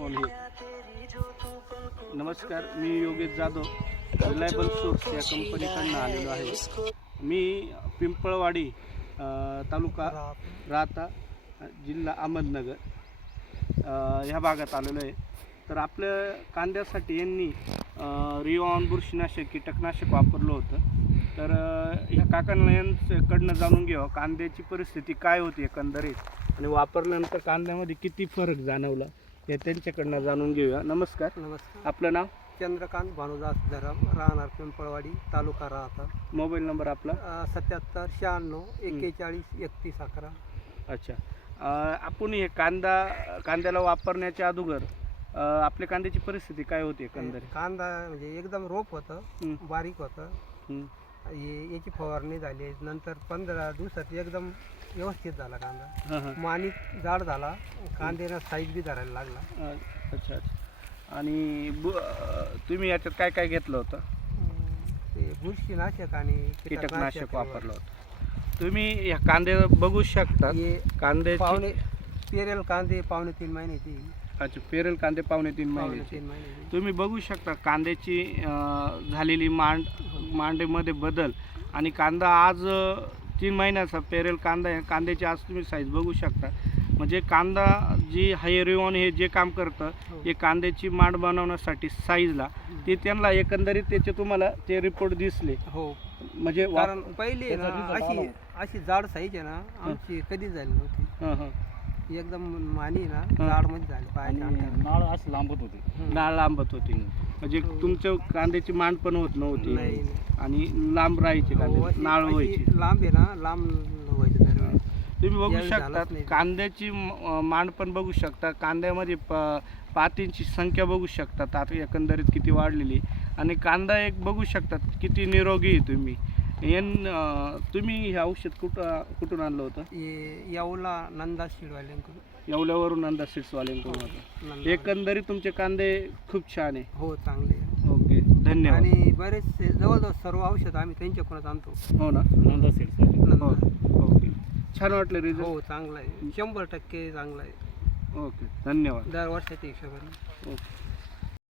Phone हे? नमस्कार मी योगेश जाधव रिलायबल सोर्स या कंपनीकडनं आलेलो आहे. मी पिंपळवाडी तालुका राहता जिल्हा अहमदनगर ह्या भागात आलेलो आहे. तर आपल्या कांद्यासाठी यांनी रिओन बुरशीनाशक कीटकनाशक वापरलं होतं. तर ह्या काकांना यांच्याकडनं जाणून घ्यावं कांद्याची परिस्थिती काय होती एकंदरीत? आणि वापरल्यानंतर कांद्यामध्ये किती फरक जाणवला? हे त्यांच्याकडनं जाणून घेऊया. नमस्कार. नमस्कार. आपलं नाव? चंद्रकांत भानुदास धरम राहणार पिंपळवाडी तालुका राहता. मोबाईल नंबर आपला? सत्याहत्तर शहाण्णव एक्केचाळीस एकतीस अकरा. अच्छा. अ, आपण हे कांदा कांद्याला वापरण्याच्या अगोदर अ, आपल्या कांद्याची परिस्थिती काय होती एकंदरीत? कांदा म्हणजे एकदम रोप होतं हं, बारीक होतं. हं. हे याची फवारणी झाली नंतर पंधरा दिवसात एकदम व्यवस्थित झाला कांदा. हं, हं. मानी जाड झाला. कांद्यानं साईज बी धरायला लागला. अ, अच्छा अच्छा. आणि बु अ, तुम्ही याच्यात काय काय घेतलं होतं? ते बुरशीनाशक आणि कीटकनाशक वापरलं होतं. तुम्ही या कांदे बघू शकता. हे कांद्याची पावणे पेरेल कांदे पावणे तीन महिन्याची. अच्छा पेरेल कांदे पावणे तीन पावणे महिन्याचे. तीन महिन्याची. तुम्ही बघू शकता कांद्याची अ, झालेली मांड मांडेमध्ये बदल. आणि कांदा आज अ, तीन महिन्याचा पेरेल कांदा आहे. कांद्याची आज तुम्ही साईज बघू शकता. म्हणजे कांदा जी हायरिओन हे जे काम करतं हो. हे कांद्याची मांड बनवण्यासाठी साईजला ते त्यांना एकंदरीत त्याचे तुम्हाला ते रिपोर्ट दिसले. हो. म्हणजे वा- कारण पहिली आहे ना अशी अशी जाड साईज आहे ना आमची कधीच झाली नव्हती. हं, हं. एकदम मानी ना जाडमध्ये झाली पायाच्या. नाळ अशी लांबत होती. हं. नाळ लांबत होती. म्हणजे तुमच्या कांद्याची मांड पण होत नव्हती. नाही आणि लांब राहायची हो, कांदे अशी- नाळ अशी व्हायची. लांब आहे ना लांब व्हायची दरवेळी. तुम्ही बघू यावेळी शकता झालंच नाही. ते. कांद्याची म- अं, मांड पण बघू शकता. कांद्यामध्ये प पातींची संख्या बघू शकता. आता एकंदरीत किती वाढलेली. आणि कांदा एक बघू शकतात किती निरोगी आहे तुम्ही. अं, तुम्ही हे औषध कुठं कुठून आणलं होतं? हे येवला नंदा शिडवाल्यांकडून येवल्यावरून नंदा सीड्सवाल्यांकडून होतं नंदा. एकंदरीत तुमचे कांदे खूप छान आहे. हो चांगले आहे. ओके धन्यवाद. आणि बरेचसे जवळजवळ सर्व औषध आम्ही त्यांच्याकडूनच आणतो. हो ना? नंदा सीड्स. नंदा. हो ओके. छान वाटलं रिझल्ट हो चांगलं आहे. शंभर टक्के चांगलं आहे. ओके धन्यवाद. दर वर्षाच्या हिशोबाने. ओके.